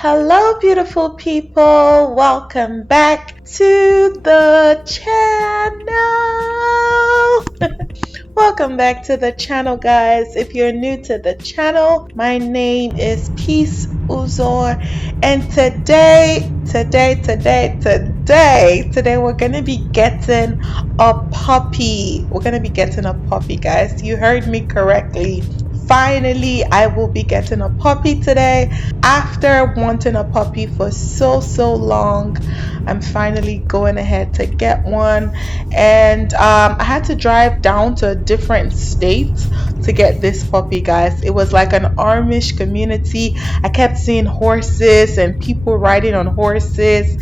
Hello, beautiful people. Welcome back to the channel. Welcome back to the channel, guys. If you're new to the channel, my name is Peace Uzor, and today we're gonna be getting a puppy. We're gonna be getting a puppy, guys. You heard me correctly. Finally, I will be getting a puppy today. After wanting a puppy for so long, I'm finally going ahead to get one. And I had to drive down to a different state to get this puppy, guys. It was like an Amish community. I kept seeing horses and people riding on horses.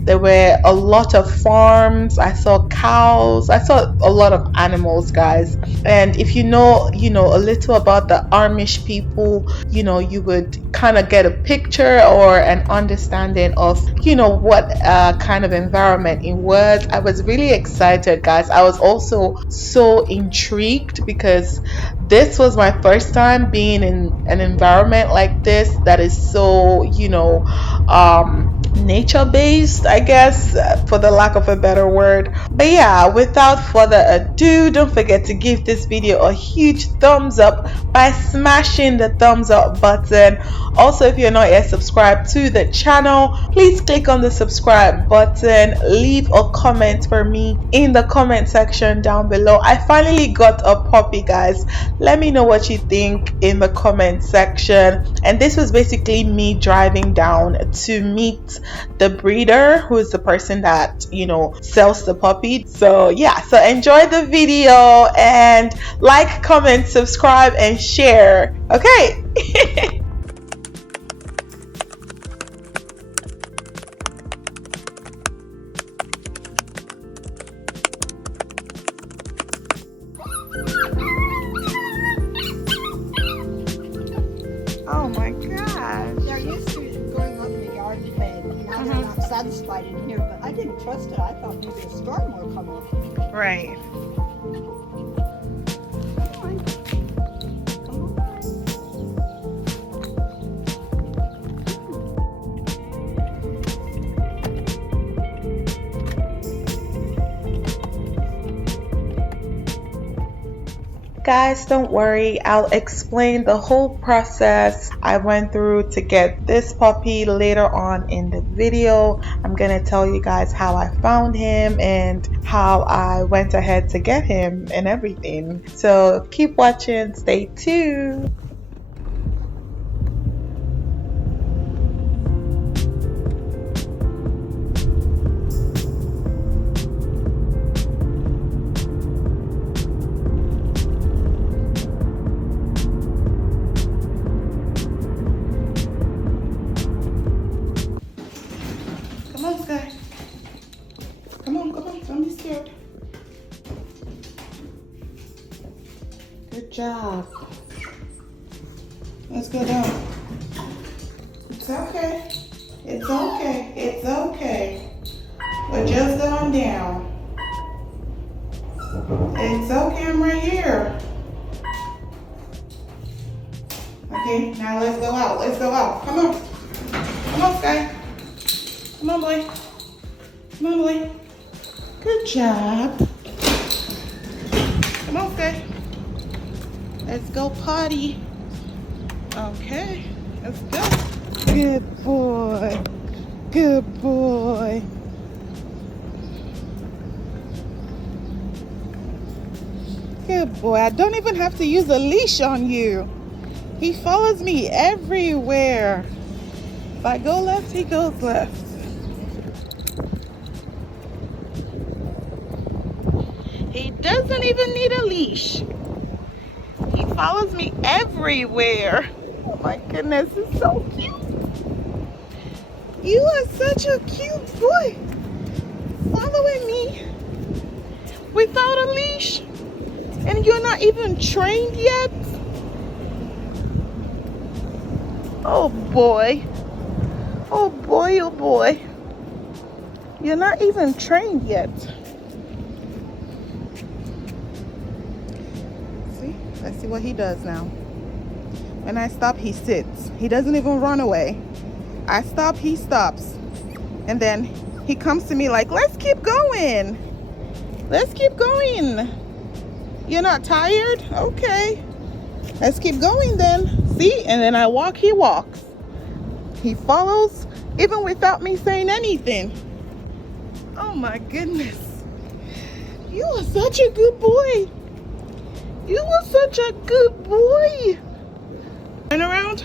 There were a lot of farms. I saw cows. I saw a lot of animals, guys. And if you know a little about the Amish people, you would kind of get a picture or an understanding of, what kind of environment it was. I was really excited, guys. I was also so intrigued because this was my first time being in an environment like this that is so, nature based, I guess, for the lack of a better word. But yeah, without further ado, don't forget to give this video a huge thumbs up by smashing the thumbs up button. Also, if you're not yet subscribed to the channel, please click on the subscribe button. Leave a comment for me in the comment section down below. I finally got a puppy, guys. Let me know what you think in the comment section. And this was basically me driving down to meet the breeder, who is the person that sells the puppy. So yeah, so enjoy the video and like, comment, subscribe, and share. Okay. Oh my God. They're used to going up in the yard and playing. Now they're not satisfied in here, but I didn't trust it. I thought maybe a storm would come up. Right. Come on. Come on. Guys, don't worry. I'll explain the whole process I went through to get this puppy later on in the video. I'm gonna tell you guys how I found him and how I went ahead to get him and everything. So keep watching, stay tuned. Come on, Sky. Come on, don't be scared. Good job. Let's go down. It's okay. It's okay. It's okay. We're just going down. It's okay, I'm right here. Okay, now let's go out. Let's go out. Come on. Come on, Sky. Come on, boy. Come on, boy. Good job. Come on, Sky. Let's go potty. Okay, let's go. Good boy. Good boy. Good boy. I don't even have to use a leash on you. He follows me everywhere. If I go left, he goes left. He doesn't even need a leash. He follows me everywhere. Oh my goodness, it's so cute. You are such a cute boy. Following me without a leash. And you're not even trained yet? Oh boy. Oh boy, oh boy. You're not even trained yet. See? Let's see what he does now. When I stop, he sits. He doesn't even run away. I stop, he stops. And then he comes to me like, let's keep going. Let's keep going. You're not tired? Okay. Let's keep going then. See? And then I walk, he walks. He follows even without me saying anything. Oh my goodness. You are such a good boy. You are such a good boy. Turn around,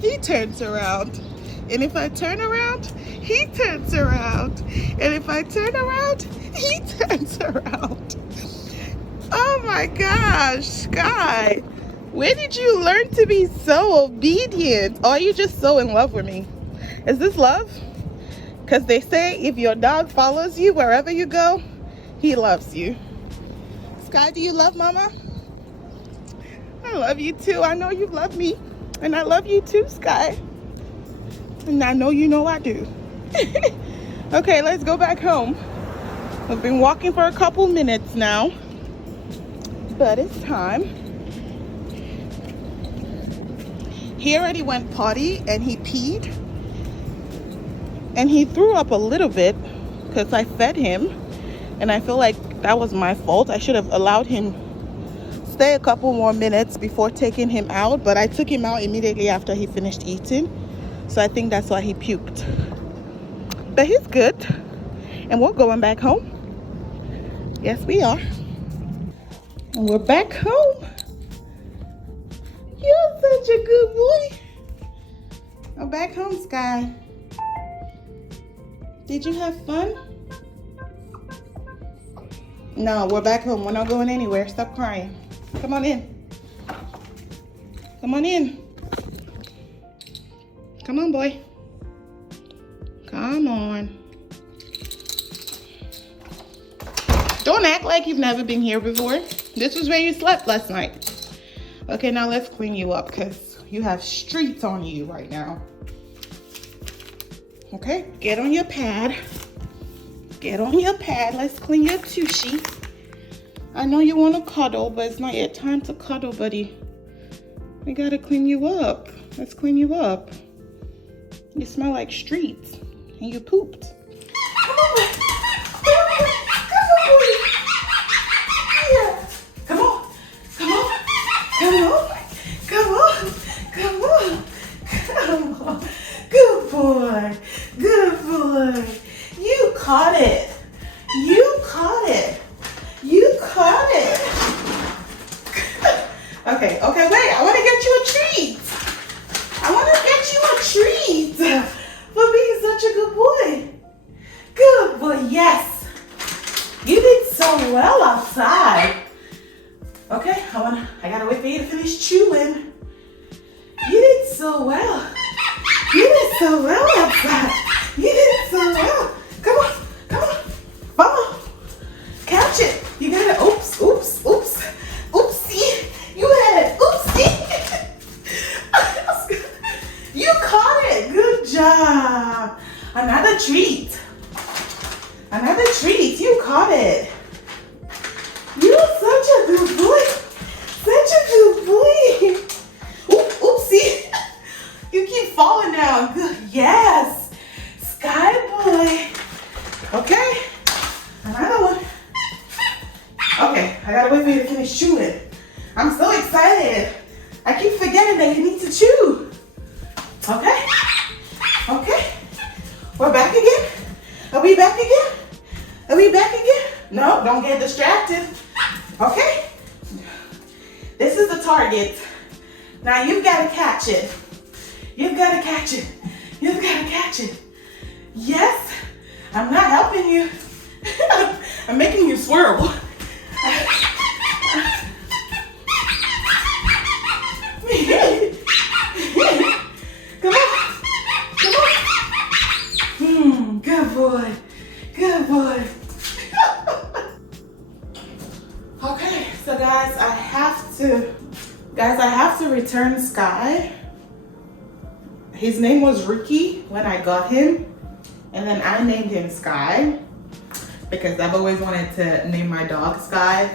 he turns around. And if I turn around, he turns around. And if I turn around, he turns around. Oh my gosh, Sky. Where did you learn to be so obedient? Or are you just so in love with me? Is this love? Because they say if your dog follows you wherever you go, he loves you. Sky, do you love Mama? I love you too. I know you love me. And I love you too, Sky. And I know I do. Okay, let's go back home. We've been walking for a couple minutes now. But it's time. He already went potty and he peed. And he threw up a little bit because I fed him. And I feel like that was my fault. I should have allowed him stay a couple more minutes before taking him out. But I took him out immediately after he finished eating. So I think that's why he puked. But he's good. And we're going back home. Yes, we are. And we're back home. You're such a good boy. We're back home, Sky. Did you have fun? No, we're back home. We're not going anywhere. Stop crying. Come on in. Come on in. Come on, boy. Come on. Don't act like you've never been here before. This was where you slept last night. Okay, now let's clean you up because you have streaks on you right now. Okay, get on your pad. Get on your pad. Let's clean your tushy. I know you want to cuddle, but it's not yet time to cuddle, buddy. We gotta clean you up. Let's clean you up. You smell like streets and you pooped. Come on, boy. Come on, boy. Come on. Come on. Come on. Come on. Come on. Good boy. Good boy. You caught it. You caught it. You caught it. Okay, wait. I want to get you a treat. I want to get you a treat for being such a good boy. Good boy, yes. You did so well outside. Okay, I gotta wait for you to finish chewing. You did so well. You did so well outside. You did so well. Come on, come on. Follow. Catch it. You got it. Oops, oops, oops. Oopsie. You had it. Oopsie. You caught it. Good job. Another treat. Another treat. You caught it. You're such a good boy. Such a good boy. Oopsie. You keep falling down. Good. Yes. Sky boy. Okay. Another one. Okay. I gotta wait for you to finish chewing. I'm so excited. I keep forgetting that you need to chew. Okay. Okay. We're back again. Are we back again? Are we back again? No, don't get distracted. Okay. This is the target. Now you've got to catch it. You've got to catch it. You've got to catch it. Yes. I'm not helping you. I'm making you swirl. Come on. Come on. Good boy. Good boy. Okay, so guys, I have to return Sky. His name was Ricky when I got him, and then I named him Sky because I've always wanted to name my dog Sky.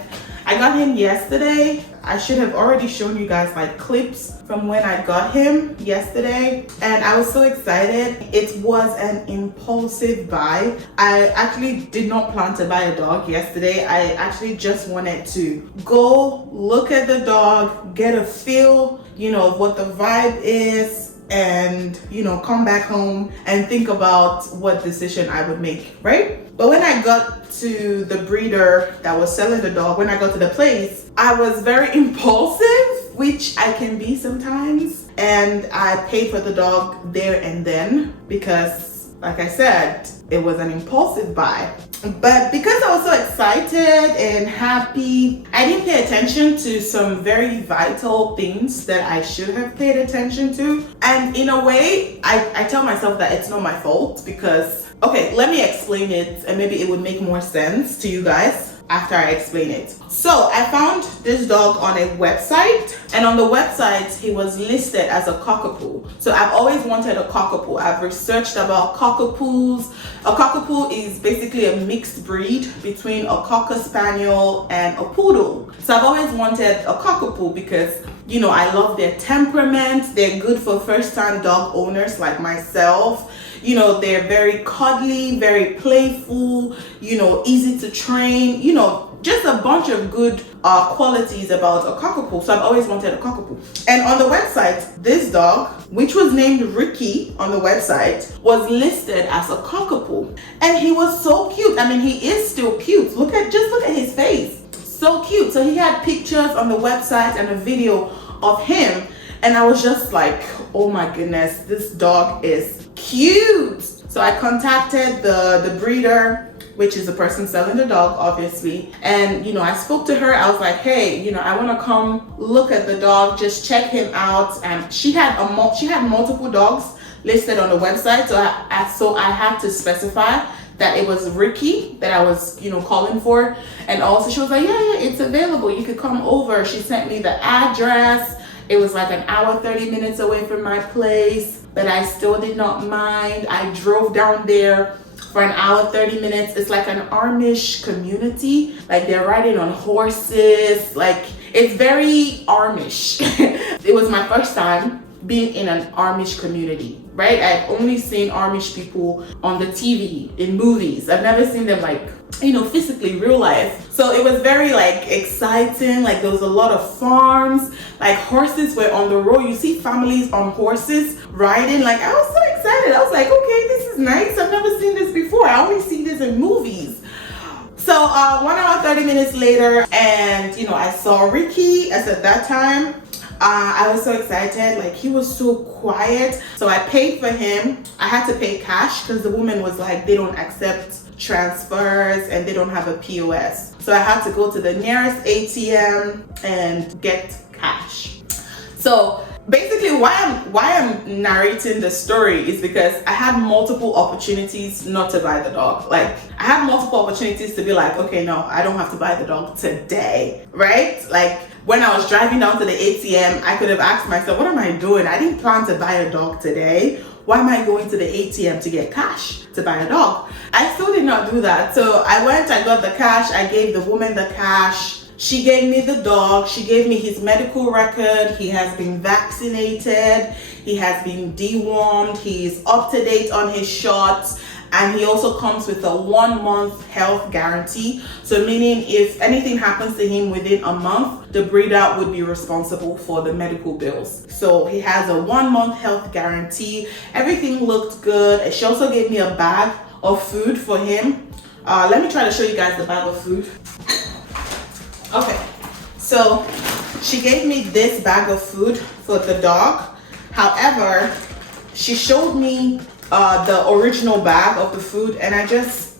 I I got him yesterday. I should have already shown you guys like clips from when I got him yesterday, and I was so excited. It was an impulsive buy. I actually did not plan to buy a dog yesterday. I actually just wanted to go look at the dog, get a feel, of what the vibe is, and come back home and think about what decision I would make, right? But when I got to the breeder that was selling the dog, when I got to the place, I was very impulsive, which I can be sometimes, and I paid for the dog there and then because, like I said, it was an impulsive buy. But because I was so excited and happy, I didn't pay attention to some very vital things that I should have paid attention to. And in a way, I tell myself that it's not my fault because, okay, let me explain it and maybe it would make more sense to you guys after I explain it. So I found this dog on a website, and on the website he was listed as a cockapoo. So I've always wanted a cockapoo. I've researched about cockapoos. A cockapoo is basically a mixed breed between a cocker spaniel and a poodle. So I've always wanted a cockapoo because I love their temperament. They're good for first-time dog owners like myself. They're very cuddly, very playful, easy to train, just a bunch of good qualities about a cockapoo. So I've always wanted a cockapoo. And on the website, this dog, which was named Ricky on the website, was listed as a cockapoo. And he was so cute. I mean, he is still cute. Just look at his face. So cute. So he had pictures on the website and a video of him. And I was just like, oh my goodness, this dog is cute. So I contacted the breeder, which is the person selling the dog, obviously. And, I spoke to her. I was like, hey, I want to come look at the dog, just check him out. And she had multiple dogs listed on the website. So I had to specify that it was Ricky that I was, calling for. And also she was like, yeah, it's available. You could come over. She sent me the address. It was like an hour, 30 minutes away from my place, but I still did not mind. I drove down there for an hour, 30 minutes. It's like an Amish community. Like they're riding on horses. Like it's very Amish. It was my first time being in an Amish community, right? I've only seen Amish people on the TV, in movies. I've never seen them physically, real life. So it was very exciting. Like there was a lot of farms, like horses were on the road. You see families on horses riding. Like I was so excited. I was like, okay, this is nice. I've never seen this before. I only see this in movies. So 1 hour, 30 minutes later, and I saw Ricky. As at that time, I was so excited. Like he was so quiet. So I paid for him. I had to pay cash because the woman was like, they don't accept transfers and they don't have a POS. So I had to go to the nearest ATM and get cash. So basically why I'm narrating the story is because I had multiple opportunities not to buy the dog. Like I had multiple opportunities to be like, okay, no, I don't have to buy the dog today, right? Like when I was driving down to the ATM, I could have asked myself, what am I doing? I didn't plan to buy a dog today. Why am I going to the ATM to get cash to buy a dog? I still did not do that. So I went, I got the cash, I gave the woman the cash. She gave me the dog, she gave me his medical record. He has been vaccinated, he has been dewormed, he's up to date on his shots. And he also comes with a 1-month health guarantee. So meaning if anything happens to him within a month, the breeder would be responsible for the medical bills. So he has a 1-month health guarantee. Everything looked good. She also gave me a bag of food for him. Let me try to show you guys the bag of food. Okay, so she gave me this bag of food for the dog. However, she showed me the original bag of the food, and I just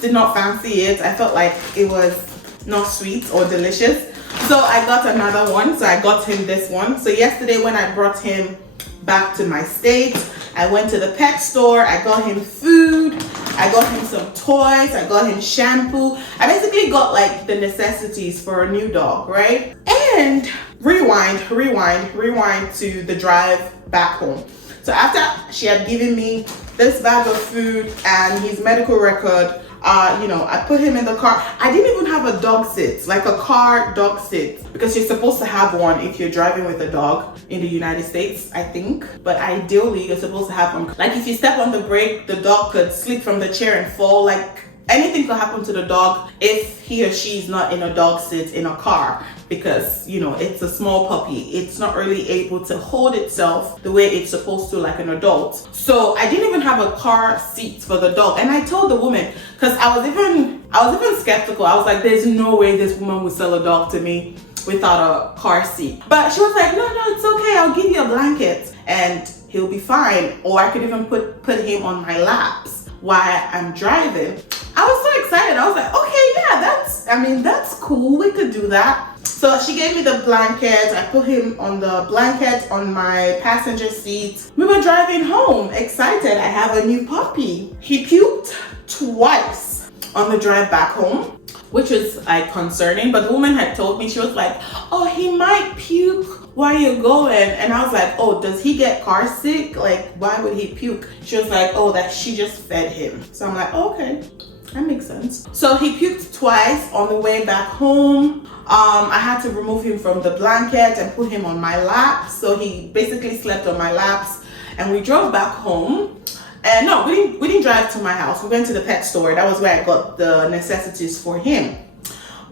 did not fancy it. I felt like it was not sweet or delicious. So I got another one. So I got him this one. So yesterday when I brought him back to my state, I went to the pet store, I got him food, I got him some toys, I got him shampoo. I basically got like the necessities for a new dog, right? And rewind to the drive back home. So after she had given me this bag of food and his medical record, I put him in the car. I didn't even have a dog sit, like a car dog sit, because you're supposed to have one if you're driving with a dog in the United States, I think. But ideally, you're supposed to have one. Like if you step on the brake, the dog could slip from the chair and fall. Like anything could happen to the dog if he or she is not in a dog sit in a car, because it's a small puppy. It's not really able to hold itself the way it's supposed to like an adult. So I didn't even have a car seat for the dog. And I told the woman, because I was even skeptical. I was like, there's no way this woman would sell a dog to me without a car seat. But she was like, no, it's okay, I'll give you a blanket and he'll be fine. Or I could even put him on my laps while I'm driving. I was so excited. I was like, okay, yeah, that's cool. We could do that. So she gave me the blanket. I put him on the blanket on my passenger seat. We were driving home, excited. I have a new puppy. He puked twice on the drive back home, which was like concerning. But the woman had told me, she was like, oh, he might puke while you're going. And I was like, oh, does he get car sick? Like, why would he puke? She was like, oh, that she just fed him. So I'm like, oh, okay. That makes sense. So he puked twice on the way back home. I had to remove him from the blanket and put him on my lap. So he basically slept on my laps, and we drove back home. And no, we didn't drive to my house. We went to the pet store. That was where I got the necessities for him.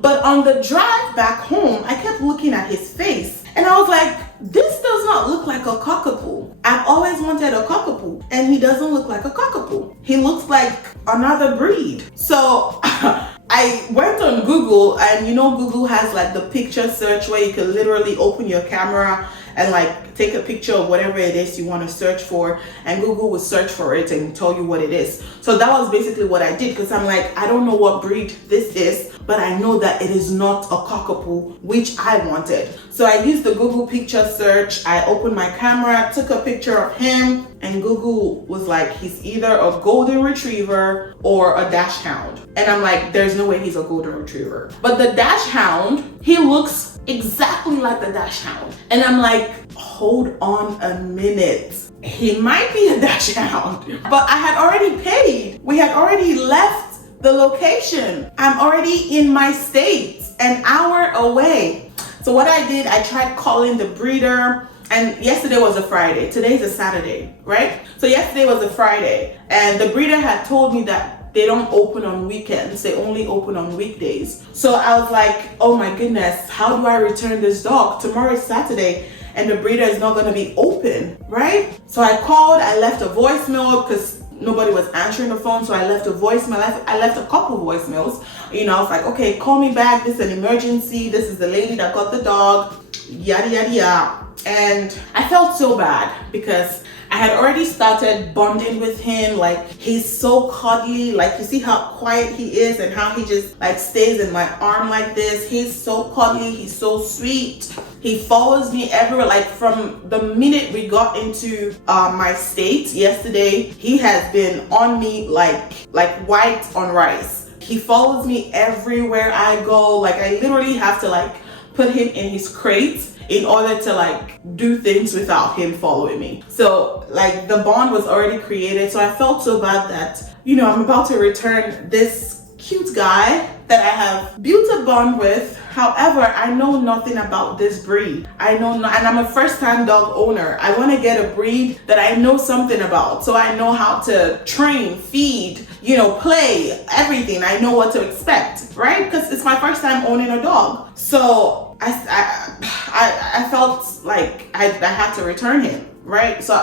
But on the drive back home, I kept looking at his face, and I was like, this does not look like a cockapoo. I've always wanted a cockapoo, and he doesn't look like a cockapoo. He looks like another breed. So I went on Google, and Google has like the picture search where you can literally open your camera and like take a picture of whatever it is you want to search for, and Google will search for it and tell you what it is. So that was basically what I did, because I'm like, I don't know what breed this is, but I know that it is not a cockapoo, which I wanted. So I used the Google picture search. I opened my camera, took a picture of him, and Google was like, he's either a golden retriever or a dachshund. And I'm like, there's no way he's a golden retriever. But the dachshund, he looks exactly like the dachshund. And I'm like, hold on a minute. He might be a dachshund, but I had already paid. We had already left the location. I'm already in my state, an hour away. So what I did, I tried calling the breeder, and yesterday was a Friday. Today's a Saturday, right? So yesterday was a Friday, and the breeder had told me that they don't open on weekends. They only open on weekdays. So I was like, oh my goodness, how do I return this dog? Tomorrow is Saturday, and the breeder is not going to be open, right? So I called, I left a voicemail because nobody was answering the phone. So I left a voicemail. I left a couple voicemails. I was like, okay, call me back. This is an emergency. This is the lady that got the dog, yada, yada, yada. And I felt so bad because I had already started bonding with him. Like, he's so cuddly. Like, you see how quiet he is and how he just like stays in my arm like this. He's so cuddly. He's so sweet. He follows me everywhere. Like, from the minute we got into my state yesterday, he has been on me like white on rice. He follows me everywhere I go. Like, I literally have to like put him in his crate in order to like do things without him following me. So like the bond was already created. So I felt so bad that, I'm about to return this cute guy that I have built a bond with. However, I know nothing about this breed. And I'm a first-time dog owner. I want to get a breed that I know something about. So I know how to train, feed, play, everything. I know what to expect, right? Because it's my first time owning a dog. So I felt like I had to return him, right? So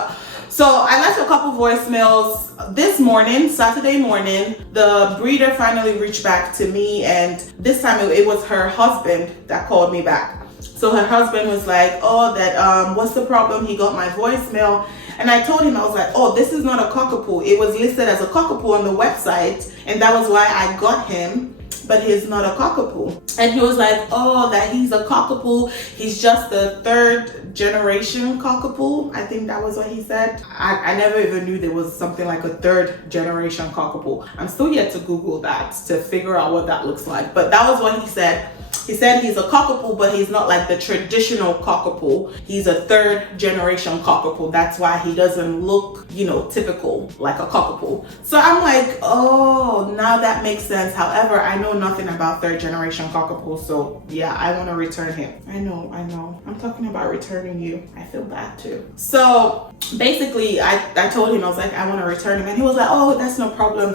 I left a couple voicemails. This morning, Saturday morning, the breeder finally reached back to me, and this time it was her husband that called me back. So her husband was like, oh, that what's the problem? He got my voicemail. And I told him, I was like, oh, this is not a cockapoo. It was listed as a cockapoo on the website, and that was why I got him, but he's not a cockapoo. And he was like, oh, that he's a cockapoo. He's just the third generation cockapoo. I think that was what he said. I never even knew there was something like a third generation cockapoo. I'm still yet to Google that to figure out what that looks like. But that was what he said. he said he's a cockapoo, but he's not like the traditional cockapoo. He's a third generation cockapoo. That's why he doesn't look, you know, typical like a cockapoo. So I'm like, oh, now that makes sense. However, I know nothing about third generation cockapoo, so yeah, I want to return him. I know. I'm talking about returning you. I feel bad too. So basically, I told him, I was like, I want to return him, and he was like, oh, that's no problem.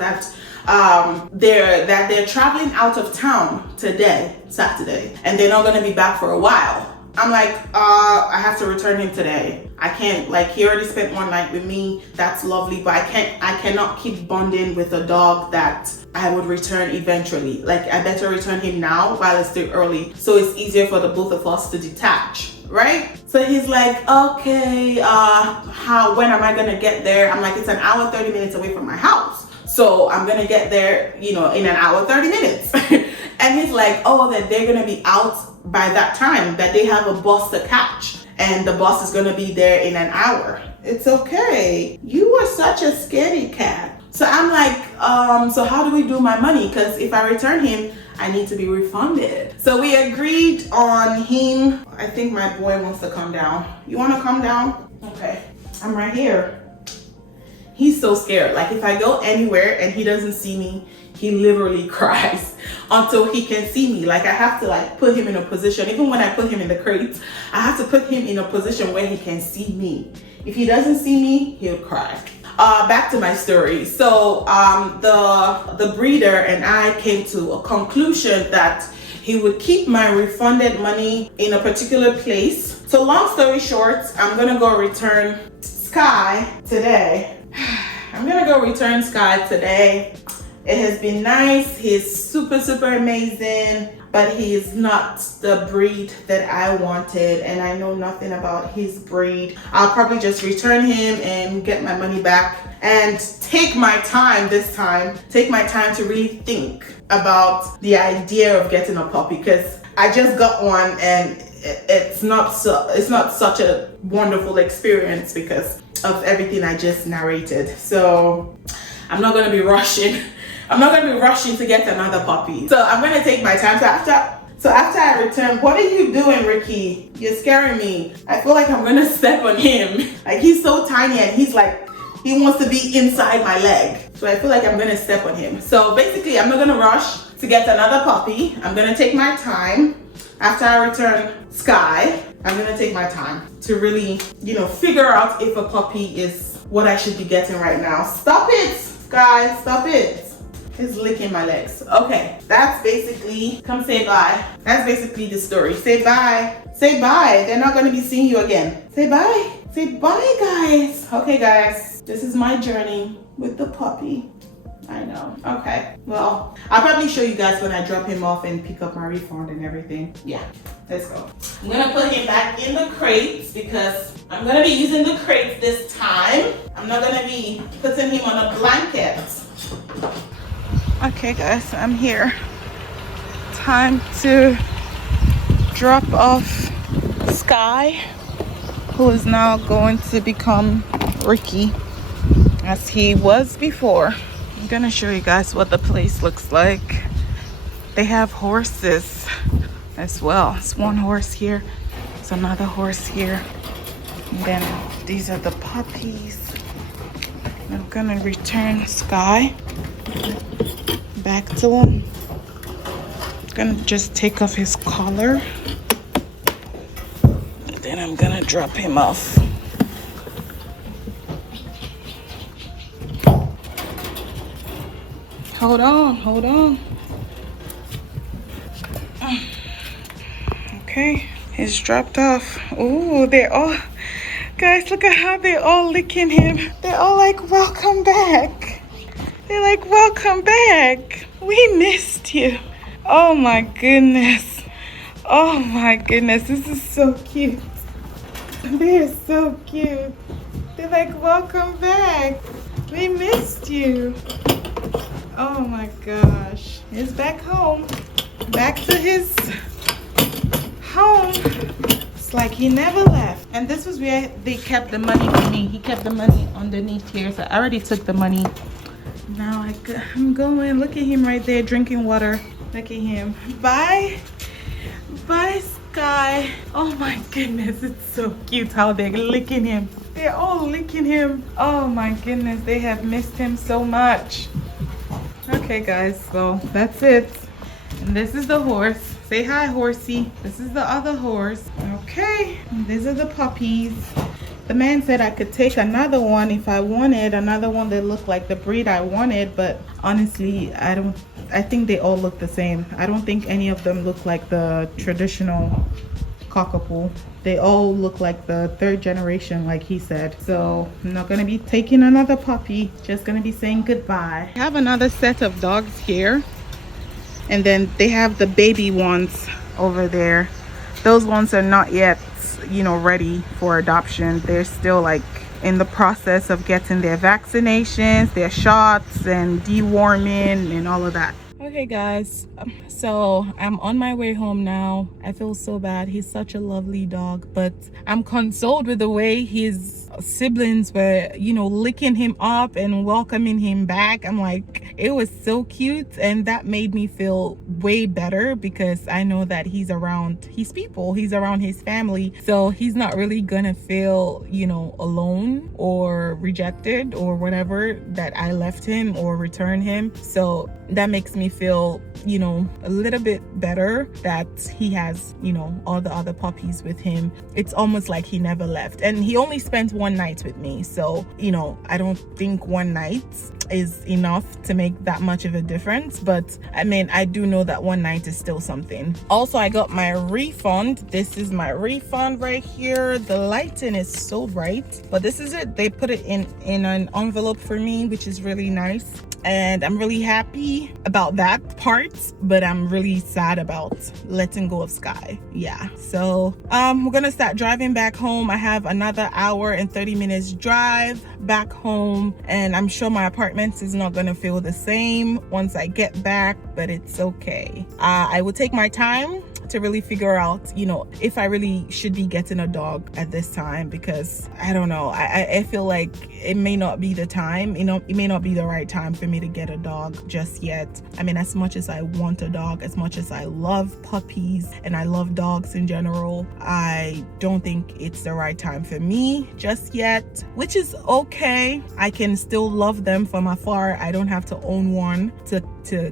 They're traveling out of town today, Saturday, and they're not going to be back for a while. I'm like, I have to return him today. I can't, like, he already spent one night with me. That's lovely, but I cannot keep bonding with a dog that I would return eventually. Like, I better return him now while it's still early, so it's easier for the both of us to detach, right? So he's like, okay, when am I gonna get there? I'm like, it's an hour 30 minutes away from my house, so I'm gonna get there, you know, in an hour 30 minutes. And he's like, oh, that they're gonna be out by that time, that they have a bus to catch, and the bus is gonna be there in an hour. It's okay. You are such a scaredy cat. So I'm like, so how do we do my money? Because if I return him, I need to be refunded. So we agreed on him. I think my boy wants to come down. You want to come down? Okay, I'm right here. He's so scared. Like, if I go anywhere and he doesn't see me, he literally cries until he can see me. Like, I have to like put him in a position, even when I put him in the crates, I have to put him in a position where he can see me. If he doesn't see me, he'll cry. Back to my story. So the breeder and I came to a conclusion that he would keep my refunded money in a particular place. So long story short, I'm gonna go return Sky today. I'm gonna go return Sky today. It has been nice. He's super amazing, but he is not the breed that I wanted, and I know nothing about his breed. I'll probably just return him and get my money back and take my time this time. Take my time to really think about the idea of getting a puppy, because I just got one and it's not such a wonderful experience because of everything I just narrated. So I'm not gonna be rushing. I'm not gonna be rushing to get another puppy. So I'm gonna take my time. So after I return, what are you doing, Ricky? You're scaring me. I feel like I'm gonna step on him. Like, he's so tiny and he's like, he wants to be inside my leg. So I feel like I'm gonna step on him. So basically, I'm not gonna rush to get another puppy. I'm gonna take my time. After I return Sky, I'm gonna take my time to really, you know, figure out if a puppy is what I should be getting right now. Stop it, Sky, stop it. He's licking my legs. Okay, that's basically, come say bye. That's basically the story. Say bye. Say bye. They're not gonna be seeing you again. Say bye. Say bye, guys. Okay, guys, this is my journey with the puppy. I know. Okay, well, I'll probably show you guys when I drop him off and pick up my refund and everything. Yeah, let's go. I'm gonna put him back in the crates because I'm gonna be using the crates this time. I'm not gonna be putting him on a blanket. Okay, guys, I'm here. Time to drop off Sky, who is now going to become Ricky as he was before. I'm gonna show you guys what the place looks like. They have horses as well. It's one horse here, there's another horse here, and then these are the puppies. I'm gonna return Sky back to him. I'm gonna just take off his collar, and then I'm gonna drop him off. Hold on. Okay, he's dropped off. Oh, they're all, guys, look at how they're all licking him. They're all like, welcome back. They're like, welcome back. We missed you. Oh my goodness. Oh my goodness, this is so cute. They're so cute. They're like, welcome back. We missed you. Oh my gosh. He's back home. Back to his home. It's like he never left. And this was where they kept the money for me. He kept the money underneath here. So I already took the money. Now I'm going. Look at him right there drinking water. Look at him. Bye. Bye, Sky. Oh my goodness, it's so cute how they're licking him. They're all licking him. Oh my goodness, they have missed him so much. Okay, guys, so that's it. And this is the horse. Say hi, horsey. This is the other horse. Okay, these are the puppies. The man said I could take another one if I wanted, another one that looked like the breed I wanted, but honestly, I think they all look the same. I don't think any of them look like the traditional cockapoo. They all look like the third generation, like he said. So I'm not gonna be taking another puppy, just gonna be saying goodbye. I have another set of dogs here, and then they have the baby ones over there. Those ones are not yet, you know, ready for adoption. They're still like in the process of getting their vaccinations, their shots, and deworming and all of that. Okay guys, so I'm on my way home now. I feel so bad. He's such a lovely dog, but I'm consoled with the way his siblings were, you know, licking him up and welcoming him back. I'm like, it was so cute, and that made me feel way better because I know that he's around his people, he's around his family, so he's not really gonna feel, you know, alone or rejected or whatever that I left him or return him. So that makes me feel, you know, a little bit better that he has, you know, all the other puppies with him. It's almost like he never left, and he only spent one night with me, so, you know, I don't think one night is enough to make that much of a difference, but I mean, I do know that one night is still something. Also, I got my refund. This is my refund right here. The lighting is so bright, but this is it. They put it in an envelope for me, which is really nice, and I'm really happy about that part, but I'm really sad about letting go of Sky. Yeah, so we're gonna start driving back home. I have another hour and 30 minutes drive back home, and I'm sure my apartment is not gonna feel the same once I get back, but it's okay. I will take my time to really figure out, you know, if I really should be getting a dog at this time, because I don't know, I feel like it may not be the time, you know, it may not be the right time for me to get a dog just yet. I mean, as much as I want a dog, as much as I love puppies and I love dogs in general, I don't think it's the right time for me just yet, which is okay. I can still love them from afar. I don't have to own one to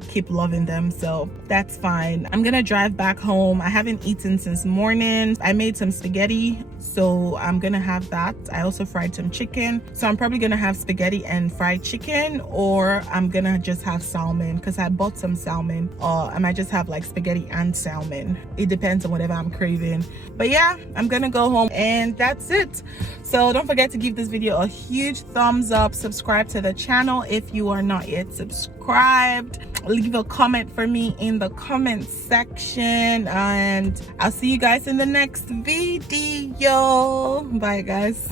keep loving them, so that's fine. I'm gonna drive back home. I haven't eaten since morning. I made some spaghetti, so I'm gonna have that. I also fried some chicken, so I'm probably gonna have spaghetti and fried chicken, or I'm gonna just have salmon because I bought some salmon, or I might just have like spaghetti and salmon. It depends on whatever I'm craving. But yeah, I'm gonna go home and that's it. So don't forget to give this video a huge thumbs up, subscribe to the channel if you are not yet subscribed, leave a comment for me in the comment section, and I'll see you guys in the next video. Bye guys.